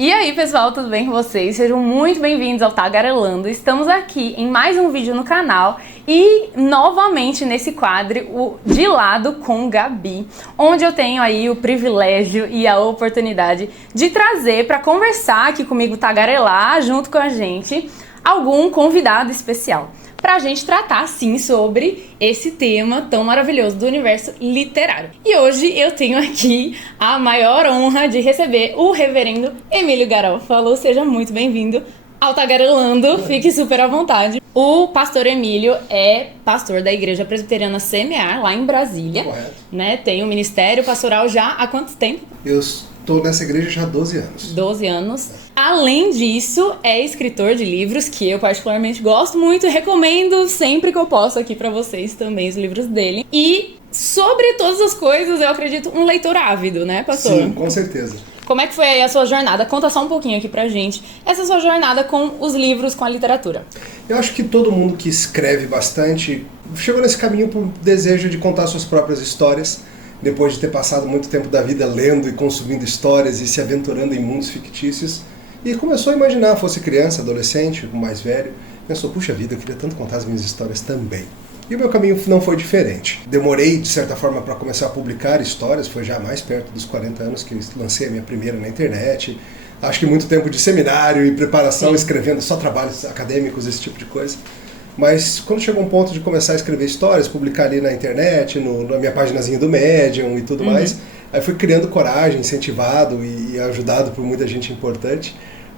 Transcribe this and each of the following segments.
E aí pessoal, tudo bem com vocês? Sejam muito bem-vindos ao Tagarelando. Estamos aqui em mais um vídeo no canal e novamente nesse quadro, o De Lado com Gabi, onde eu tenho aí o privilégio e a oportunidade de trazer para conversar aqui comigo, tagarelar junto com a gente, algum convidado especial, para a gente tratar, sim, sobre esse tema tão maravilhoso do universo literário. E hoje eu tenho aqui a maior honra de receber o reverendo Emílio Garofalo. Seja muito bem-vindo ao Tagarelando, fique super à vontade. O pastor Emílio é pastor da Igreja Presbiteriana Semear, lá em Brasília. Correto. Né? Tem um ministério pastoral já há quanto tempo? Eu estou nessa igreja já há 12 anos. 12 anos. Além disso, é escritor de livros que eu particularmente gosto muito e recomendo sempre que eu posso aqui pra vocês também os livros dele. E, sobre todas as coisas, eu acredito, um leitor ávido, né, pastor? Sim, com certeza. Como é que foi aí a sua jornada? Conta só um pouquinho aqui pra gente, essa sua jornada com os livros, com a literatura. Eu acho que todo mundo que escreve bastante chegou nesse caminho por desejo de contar suas próprias histórias, depois de ter passado muito tempo da vida lendo e consumindo histórias e se aventurando em mundos fictícios. E começou a imaginar, fosse criança, adolescente, mais velho, pensou, puxa vida, eu queria tanto contar as minhas histórias também. E o meu caminho não foi diferente. Demorei, de certa forma, para começar a publicar histórias, foi já mais perto dos 40 anos que eu lancei a minha primeira na internet. Acho que muito tempo de seminário e preparação, escrevendo só trabalhos acadêmicos, esse tipo de coisa. Mas quando chegou um ponto de começar a escrever histórias, publicar ali na internet, na minha paginazinha do Medium e tudo mais, aí fui criando coragem, incentivado e ajudado por muita gente importante,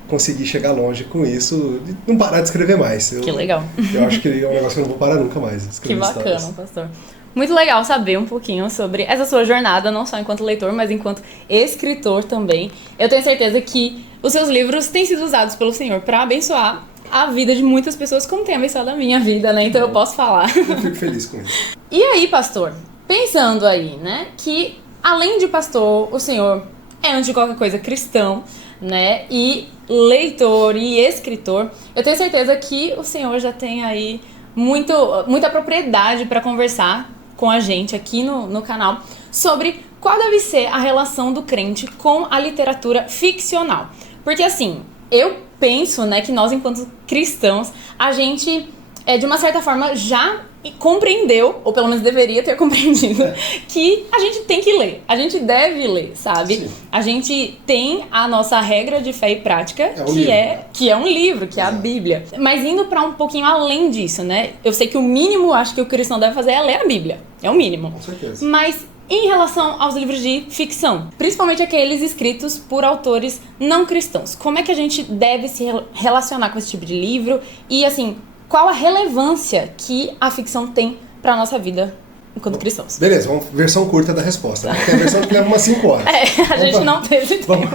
consegui chegar longe com isso e não parar de escrever mais. Que legal. Eu acho que é um negócio que eu não vou parar nunca mais. Que bacana, histórias. pastor. Muito legal saber um pouquinho sobre essa sua jornada, não só enquanto leitor, mas enquanto escritor também. Eu tenho certeza que os seus livros têm sido usados pelo Senhor para abençoar a vida de muitas pessoas, como tem abençoado a minha vida, né? Então eu posso falar. Eu fico feliz com isso. E aí, pastor, pensando aí, né, que além de pastor, o senhor é, antes de qualquer coisa, cristão, né, e leitor e escritor, eu tenho certeza que o senhor já tem aí muita propriedade para conversar com a gente aqui no canal sobre qual deve ser a relação do crente com a literatura ficcional. Porque assim, eu penso, né, que nós, enquanto cristãos, a gente, de uma certa forma, já compreendeu, ou pelo menos deveria ter compreendido, que a gente tem que ler, a gente deve ler, sabe? Sim. A gente tem a nossa regra de fé e prática, que é um livro, que é a Bíblia. Mas indo para um pouquinho além disso, né? Eu sei que o mínimo, acho que o cristão deve fazer é ler a Bíblia, é o mínimo. Com certeza. Mas em relação aos livros de ficção, principalmente aqueles escritos por autores não cristãos, como é que a gente deve se relacionar com esse tipo de livro? E assim, qual a relevância que a ficção tem para a nossa vida enquanto cristãos? Beleza, vamos versão curta da resposta. Né? Tem a versão que leva umas 5 horas. A gente não teve tempo.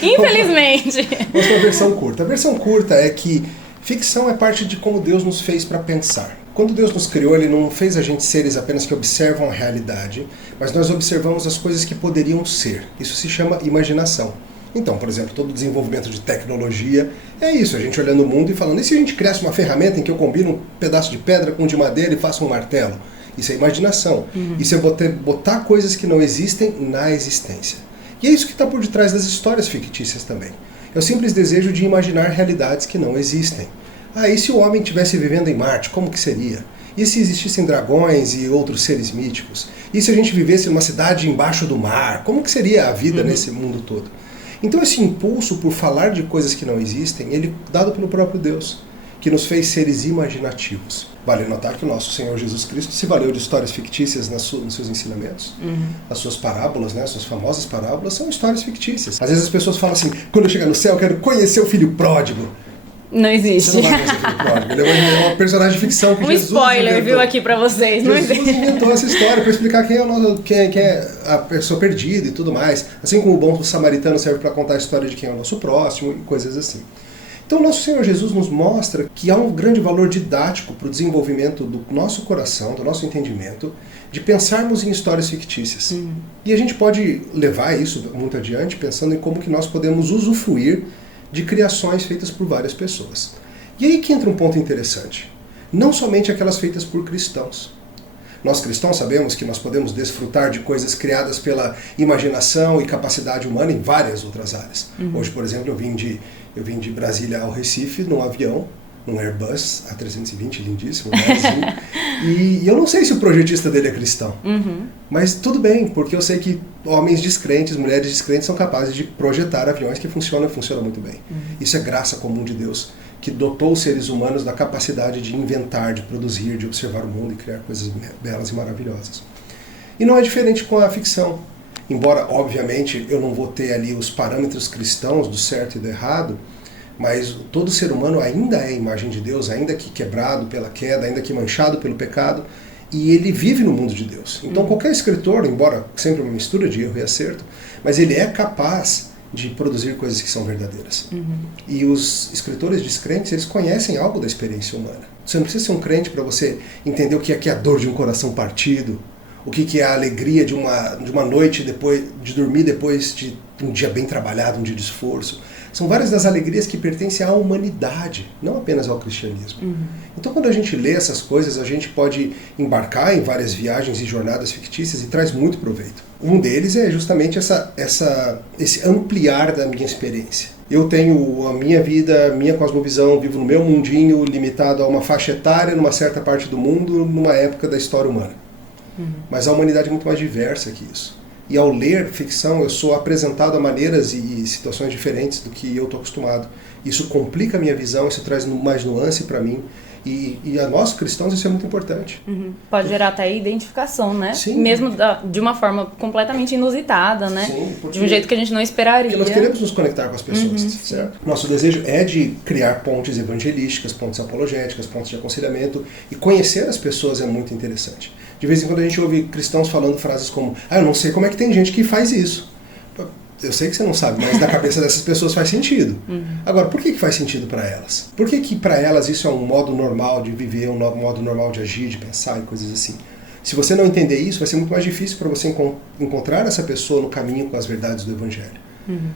Infelizmente. Vamos para a versão curta. A versão curta é que ficção é parte de como Deus nos fez para pensar. Quando Deus nos criou, Ele não fez a gente seres apenas que observam a realidade, mas nós observamos as coisas que poderiam ser. Isso se chama imaginação. Então, por exemplo, todo o desenvolvimento de tecnologia é isso, a gente olhando o mundo e falando, e se a gente criasse uma ferramenta em que eu combino um pedaço de pedra com um de madeira e faço um martelo? Isso é imaginação. Isso é botar coisas que não existem na existência. E é isso que está por detrás das histórias fictícias também. É o simples desejo de imaginar realidades que não existem. Ah, e se o homem estivesse vivendo em Marte, como que seria? E se existissem dragões e outros seres míticos? E se a gente vivesse numa cidade embaixo do mar? Como que seria a vida nesse mundo todo? Então esse impulso por falar de coisas que não existem, ele é dado pelo próprio Deus, que nos fez seres imaginativos. Vale notar que o nosso Senhor Jesus Cristo se valeu de histórias fictícias nos seus ensinamentos. As suas parábolas, né, as suas famosas parábolas, são histórias fictícias. Às vezes as pessoas falam assim, quando eu chegar no céu eu quero conhecer o filho pródigo. Não existe. Você não vai conhecer o filho pródigo. Ele é uma personagem de ficção que Jesus spoiler, inventou. Viu, aqui pra vocês. Não Jesus existe. inventou essa história para explicar quem é a pessoa perdida e tudo mais. Assim como o bom samaritano serve para contar a história de quem é o nosso próximo e coisas assim. Então, nosso Senhor Jesus nos mostra que há um grande valor didático para o desenvolvimento do nosso coração, do nosso entendimento, de pensarmos em histórias fictícias. E a gente pode levar isso muito adiante pensando em como que nós podemos usufruir de criações feitas por várias pessoas. E aí que entra um ponto interessante. Não somente aquelas feitas por cristãos, Nós cristãos sabemos que nós podemos desfrutar de coisas criadas pela imaginação e capacidade humana em várias outras áreas. Hoje, por exemplo, eu vim de Brasília ao Recife num avião, num Airbus A320, lindíssimo, e eu não sei se o projetista dele é cristão, mas tudo bem, porque eu sei que homens descrentes, mulheres descrentes são capazes de projetar aviões que funcionam muito bem. Isso é graça comum de Deus, que dotou os seres humanos da capacidade de inventar, de produzir, de observar o mundo e criar coisas belas e maravilhosas. E não é diferente com a ficção. Embora, obviamente, eu não vou ter ali os parâmetros cristãos do certo e do errado, mas todo ser humano ainda é a imagem de Deus, ainda que quebrado pela queda, ainda que manchado pelo pecado, e ele vive no mundo de Deus. Então qualquer escritor, embora sempre uma mistura de erro e acerto, mas ele é capaz de produzir coisas que são verdadeiras. E os escritores descrentes, eles conhecem algo da experiência humana. Você não precisa ser um crente para você entender o que é a dor de um coração partido, o que é a alegria de uma noite depois de dormir depois de um dia bem trabalhado, um dia de esforço. São várias das alegrias que pertencem à humanidade, não apenas ao cristianismo. Então, quando a gente lê essas coisas, a gente pode embarcar em várias viagens e jornadas fictícias e traz muito proveito. Um deles é justamente esse ampliar da minha experiência. Eu tenho a minha vida, a minha cosmovisão, vivo no meu mundinho, limitado a uma faixa etária, numa certa parte do mundo, numa época da história humana. Mas a humanidade é muito mais diversa que isso. E ao ler ficção, eu sou apresentado a maneiras e situações diferentes do que eu estou acostumado. Isso complica a minha visão, isso traz mais nuance para mim. E a nós, cristãos, isso é muito importante. Pode gerar até identificação, né? Sim. Mesmo de uma forma completamente inusitada, né? Sim, de um jeito que a gente não esperaria. Porque nós queremos nos conectar com as pessoas, certo? Nosso desejo é de criar pontes evangelísticas, pontes apologéticas, pontes de aconselhamento. E conhecer as pessoas é muito interessante. De vez em quando a gente ouve cristãos falando frases como: eu não sei como é que tem gente que faz isso. Eu sei que você não sabe, mas na cabeça dessas pessoas faz sentido. Agora, por que faz sentido para elas? Por que para elas isso é um modo normal de viver, um modo normal de agir, de pensar e coisas assim? Se você não entender isso, vai ser muito mais difícil para você encontrar essa pessoa no caminho com as verdades do Evangelho.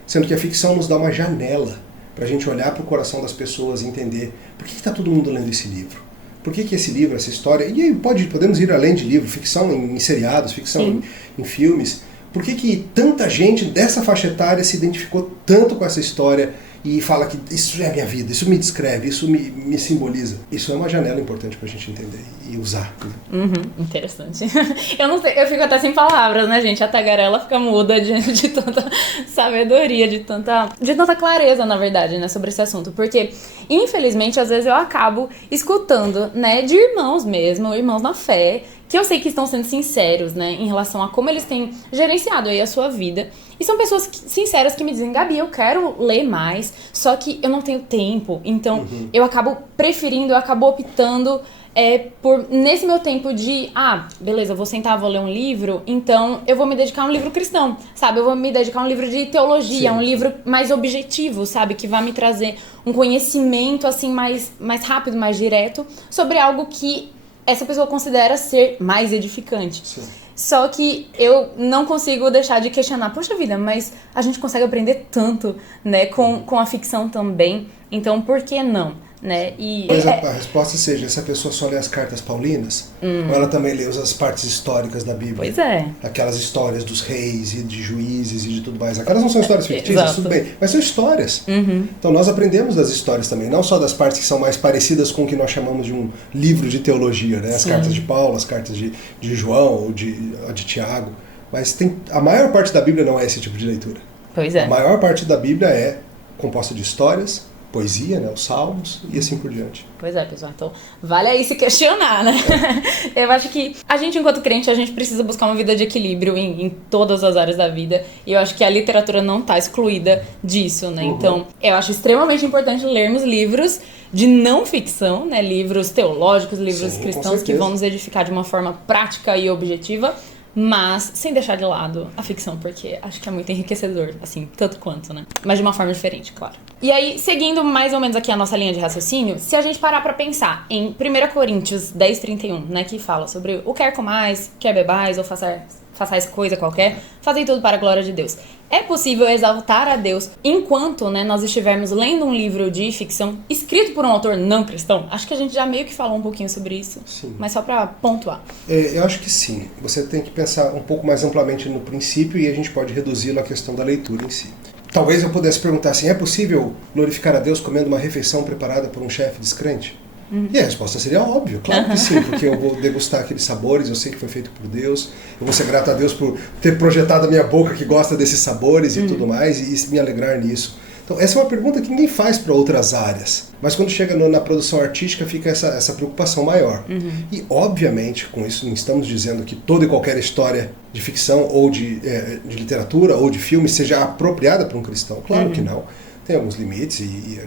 Sendo que a ficção nos dá uma janela para a gente olhar para o coração das pessoas e entender por que está todo mundo lendo esse livro. Por que esse livro, essa história... E aí podemos ir além de livro, ficção em seriados, ficção em filmes. Por que tanta gente dessa faixa etária se identificou tanto com essa história e fala que isso é a minha vida, isso me descreve, isso me simboliza? Isso é uma janela importante pra gente entender e usar. Interessante. Eu não sei, eu fico até sem palavras, né, gente? A tagarela fica muda diante de tanta sabedoria, de tanta clareza, na verdade, né, sobre esse assunto. Porque, infelizmente, às vezes eu acabo escutando, né, de irmãos mesmo, irmãos na fé, que eu sei que estão sendo sinceros, né, em relação a como eles têm gerenciado aí a sua vida. E são pessoas sinceras que me dizem: Gabi, eu quero ler mais, só que eu não tenho tempo. Então, eu acabo preferindo, eu acabo optando por, nesse meu tempo de, beleza, eu vou sentar, vou ler um livro, então eu vou me dedicar a um livro cristão, sabe? Eu vou me dedicar a um livro de teologia, um livro mais objetivo, sabe? Que vai me trazer um conhecimento, assim, mais rápido, mais direto, sobre algo que essa pessoa considera ser mais edificante. Sim. Só que eu não consigo deixar de questionar: poxa vida, mas a gente consegue aprender tanto, né, com a ficção também, então por que não? Né? E talvez a resposta seja: essa pessoa só lê as cartas paulinas? Ou ela também lê as partes históricas da Bíblia? Pois é. Aquelas histórias dos reis e de juízes e de tudo mais. Aquelas não são histórias fictícias, tudo bem, mas são histórias. Então nós aprendemos das histórias também, não só das partes que são mais parecidas com o que nós chamamos de um livro de teologia, né? As cartas de Paulo, as cartas de João ou de Tiago. Mas a maior parte da Bíblia não é esse tipo de leitura. Pois é. A maior parte da Bíblia é composta de histórias, poesia, né, os salmos e assim por diante. Pois é, pessoal. Então, vale aí se questionar, né? Eu acho que a gente, enquanto crente, a gente precisa buscar uma vida de equilíbrio em todas as áreas da vida. E eu acho que a literatura não está excluída disso, né? Então, eu acho extremamente importante lermos livros de não ficção, né? Livros teológicos, livros cristãos que vão nos edificar de uma forma prática e objetiva, mas sem deixar de lado a ficção, porque acho que é muito enriquecedor, assim, tanto quanto, né? Mas de uma forma diferente, claro. E aí, seguindo mais ou menos aqui a nossa linha de raciocínio, se a gente parar pra pensar em 1 Coríntios 10:31, né, que fala sobre o quer comais, quer bebais, ou façais coisa qualquer, fazem tudo para a glória de Deus. é possível exaltar a Deus enquanto, né, nós estivermos lendo um livro de ficção escrito por um autor não cristão? Acho que a gente já meio que falou um pouquinho sobre isso, Sim. Mas só para pontuar. Eu acho que sim. Você tem que pensar um pouco mais amplamente no princípio e a gente pode reduzi-lo à questão da leitura em si. Talvez eu pudesse perguntar assim, é possível glorificar a Deus comendo uma refeição preparada por um chefe descrente? E a resposta seria óbvio, claro que sim, porque eu vou degustar aqueles sabores, eu sei que foi feito por Deus, eu vou ser grato a Deus por ter projetado a minha boca que gosta desses sabores e tudo mais, e me alegrar nisso. Então essa é uma pergunta que ninguém faz para outras áreas, mas quando chega na produção artística fica essa preocupação maior. E obviamente, com isso não estamos dizendo que toda e qualquer história de ficção ou de literatura ou de filme seja apropriada para um cristão, claro que não, tem alguns limites e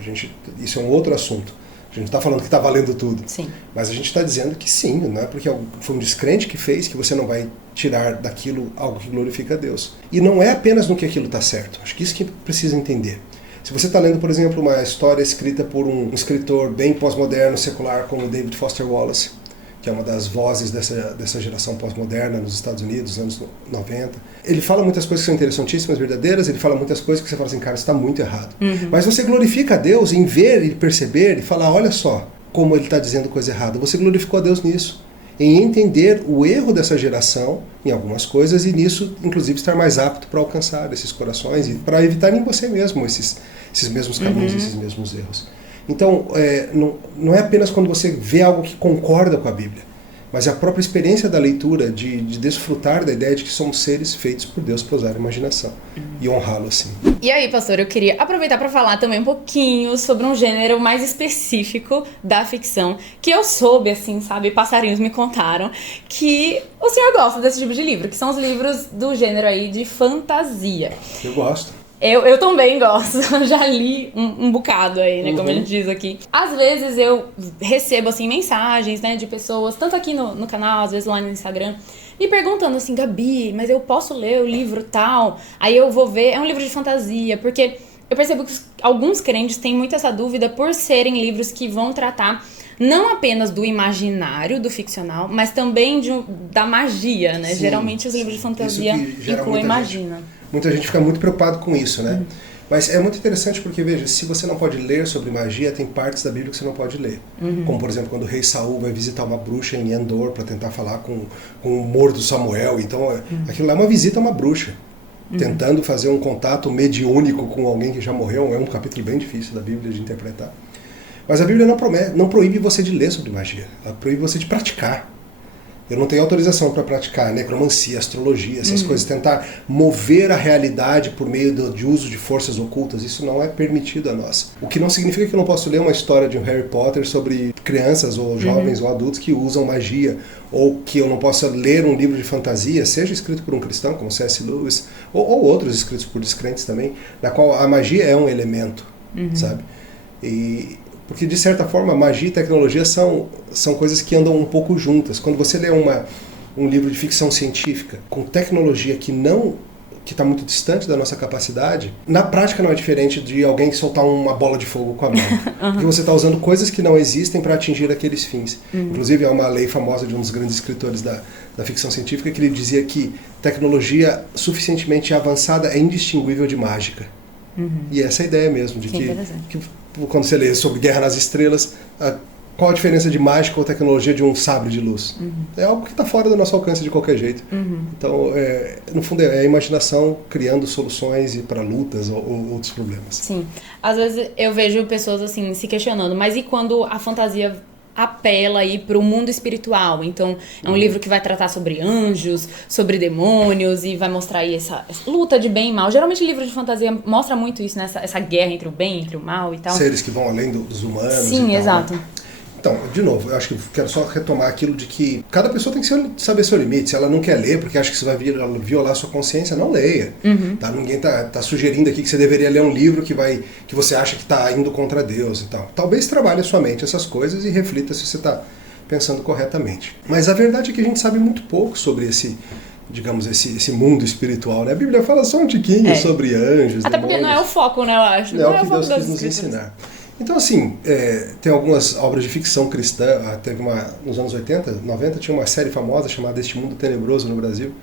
isso é um outro assunto. A gente não está falando que está valendo tudo. Sim. Mas a gente está dizendo que sim, não é porque foi um descrente que fez que você não vai tirar daquilo algo que glorifica a Deus. E não é apenas no que aquilo está certo. Acho que isso que precisa entender. Se você está lendo, por exemplo, uma história escrita por um escritor bem pós-moderno, secular, como David Foster Wallace, que é uma das vozes dessa geração pós-moderna nos Estados Unidos, nos anos 90. Ele fala muitas coisas que são interessantíssimas, verdadeiras, ele fala muitas coisas que você fala assim, cara, isso está muito errado. Mas você glorifica a Deus em ver e perceber e falar, olha só como ele está dizendo coisa errada. Você glorificou a Deus nisso, em entender o erro dessa geração em algumas coisas e nisso, inclusive, estar mais apto para alcançar esses corações e para evitar em você mesmo esses mesmos caminhos, esses mesmos erros. Então, não é apenas quando você vê algo que concorda com a Bíblia, mas é a própria experiência da leitura de desfrutar da ideia de que somos seres feitos por Deus para usar a imaginação e honrá-lo assim. E aí, pastor, eu queria aproveitar para falar também um pouquinho sobre um gênero mais específico da ficção, que eu soube, assim, sabe, passarinhos me contaram, que o senhor gosta desse tipo de livro, que são os livros do gênero aí de fantasia. Eu gosto. Eu também gosto, já li um bocado aí, né, como a gente diz aqui. Às vezes eu recebo, assim, mensagens, né, de pessoas, tanto aqui no canal, às vezes lá no Instagram, me perguntando assim, Gabi, mas eu posso ler o livro tal? Aí eu vou ver, é um livro de fantasia, porque eu percebo que alguns crentes têm muito essa dúvida por serem livros que vão tratar não apenas do imaginário, do ficcional, mas também da magia, né? Sim, geralmente os livros de fantasia incluem magia. Muita gente fica muito preocupado com isso, né? Mas é muito interessante porque, veja, se você não pode ler sobre magia, tem partes da Bíblia que você não pode ler. Como, por exemplo, quando o rei Saul vai visitar uma bruxa em Endor para tentar falar com o morto Samuel. Então, aquilo lá é uma visita a uma bruxa, tentando fazer um contato mediúnico com alguém que já morreu. É um capítulo bem difícil da Bíblia de interpretar. Mas a Bíblia não proíbe você de ler sobre magia, ela proíbe você de praticar. Eu não tenho autorização para praticar necromancia, astrologia, essas coisas, tentar mover a realidade por meio de uso de forças ocultas, isso não é permitido a nós. O que não significa que eu não posso ler uma história de um Harry Potter sobre crianças ou jovens ou adultos que usam magia, ou que eu não possa ler um livro de fantasia, seja escrito por um cristão, como C.S. Lewis, ou outros escritos por descrentes também, na qual a magia é um elemento, sabe? Porque, de certa forma, magia e tecnologia são coisas que andam um pouco juntas. Quando você lê um livro de ficção científica com tecnologia que está muito distante da nossa capacidade, na prática não é diferente de alguém soltar uma bola de fogo com a mão. Porque você está usando coisas que não existem para atingir aqueles fins. Inclusive, há uma lei famosa de um dos grandes escritores da ficção científica que ele dizia que tecnologia suficientemente avançada é indistinguível de mágica. E essa é a ideia mesmo, de que quando você lê sobre Guerra nas Estrelas, qual a diferença de mágica ou tecnologia de um sabre de luz? É algo que está fora do nosso alcance de qualquer jeito. Então, no fundo, é a imaginação criando soluções para lutas ou outros problemas. Sim. Às vezes eu vejo pessoas assim se questionando, mas e quando a fantasia apela aí para o mundo espiritual? Então, é um livro que vai tratar sobre anjos, sobre demônios e vai mostrar aí essa luta de bem e mal. Geralmente, livro de fantasia mostra muito isso, né? Essa guerra entre o bem e entre o mal e tal. Seres que vão além dos humanos. Sim, e tal, exato. Né? Então, de novo, eu acho que quero só retomar aquilo de que cada pessoa tem que saber seu limite. Se ela não quer ler porque acha que isso vai violar a sua consciência, não leia. Tá? Ninguém tá sugerindo aqui que você deveria ler um livro que você acha que está indo contra Deus e tal. Talvez trabalhe a sua mente essas coisas e reflita se você está pensando corretamente. Mas a verdade é que a gente sabe muito pouco sobre esse mundo espiritual, né? A Bíblia fala só um tiquinho sobre anjos, até demônios. Porque não é o foco, né, eu acho. Não é o que Deus quis nos ensinar. Então, assim, tem algumas obras de ficção cristã. Teve nos anos 80, 90, tinha uma série famosa chamada Este Mundo Tenebroso no Brasil,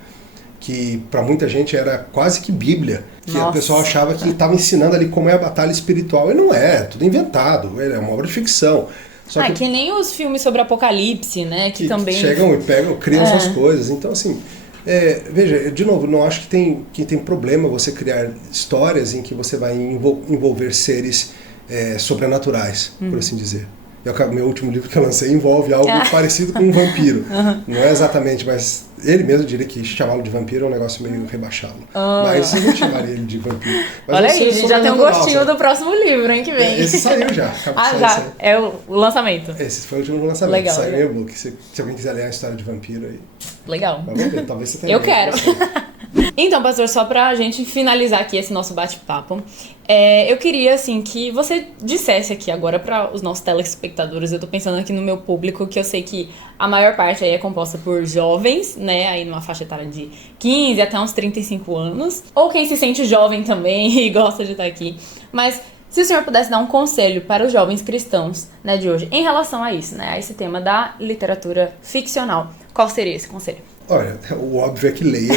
que para muita gente era quase que Bíblia, que Nossa. o pessoal achava que estava ensinando ali como é a batalha espiritual. E não é tudo inventado, é uma obra de ficção. Só que nem os filmes sobre Apocalipse, né? Que também chegam e pegam, criam suas coisas. Então, assim, veja, de novo, não acho que tem problema você criar histórias em que você vai envolver seres sobrenaturais, por assim dizer. Meu último livro que eu lancei envolve algo parecido com um vampiro. Não é exatamente, mas ele mesmo diria que chamá-lo de vampiro é um negócio meio rebaixado. Mas eu não chamaria ele de vampiro. Mas olha aí, a gente já tem um gostinho do próximo livro, hein, que vem. Esse saiu já. Já. É o lançamento. Esse foi o último lançamento. Legal. Saiu em e-book. Se alguém quiser ler a história de vampiro aí. Legal. Vamos ver, talvez você tenha. Eu quero. Então, pastor, só pra gente finalizar aqui esse nosso bate-papo, eu queria, assim, que você dissesse aqui agora para os nossos telespectadores, eu tô pensando aqui no meu público, que eu sei que a maior parte aí é composta por jovens, né, aí numa faixa etária de 15 até uns 35 anos, ou quem se sente jovem também e gosta de estar aqui, mas se o senhor pudesse dar um conselho para os jovens cristãos, né, de hoje, em relação a isso, né, a esse tema da literatura ficcional, qual seria esse conselho? Olha, o óbvio é que leia,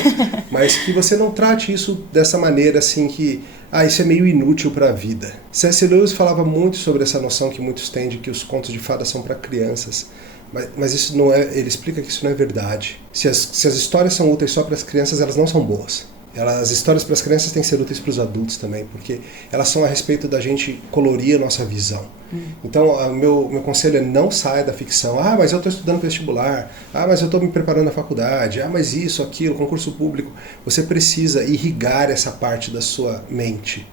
mas que você não trate isso dessa maneira assim que, isso é meio inútil para a vida. C.S. Lewis falava muito sobre essa noção que muitos têm de que os contos de fadas são para crianças, mas isso não é, ele explica que isso não é verdade. Se as histórias são úteis só para as crianças, elas não são boas. As histórias para as crianças têm que ser úteis para os adultos também, porque elas são a respeito da gente colorir a nossa visão. Então, meu conselho é não saia da ficção. Mas eu estou estudando para vestibular. Mas eu estou me preparando na faculdade. Mas isso, aquilo, concurso público. Você precisa irrigar essa parte da sua mente,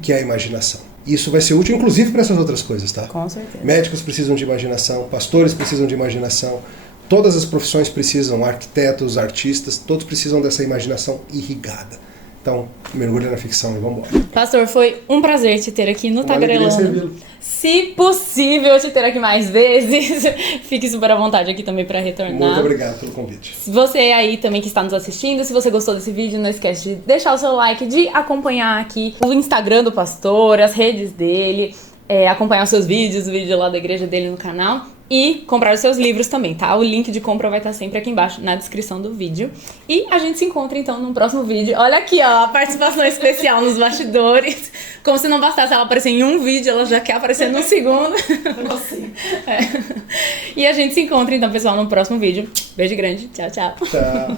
que é a imaginação. Isso vai ser útil, inclusive, para essas outras coisas, tá? Com certeza. Médicos precisam de imaginação, pastores precisam de imaginação. Todas as profissões precisam, arquitetos, artistas, todos precisam dessa imaginação irrigada. Então, mergulha na ficção e vamos embora. Pastor, foi um prazer te ter aqui no Tagarelando. Tagarelando. Se possível, te ter aqui mais vezes. Fique super à vontade aqui também para retornar. Muito obrigado pelo convite. Se você aí também que está nos assistindo, se você gostou desse vídeo, não esquece de deixar o seu like, de acompanhar aqui o Instagram do pastor, as redes dele, acompanhar os seus vídeos, o vídeo lá da igreja dele no canal. E comprar os seus livros também, tá? O link de compra vai estar sempre aqui embaixo na descrição do vídeo. E a gente se encontra então no próximo vídeo. Olha aqui, ó, a participação especial nos bastidores. Como se não bastasse ela aparecer em um vídeo, ela já quer aparecer no segundo. E a gente se encontra então, pessoal, no próximo vídeo. Beijo grande. Tchau, tchau. Tchau.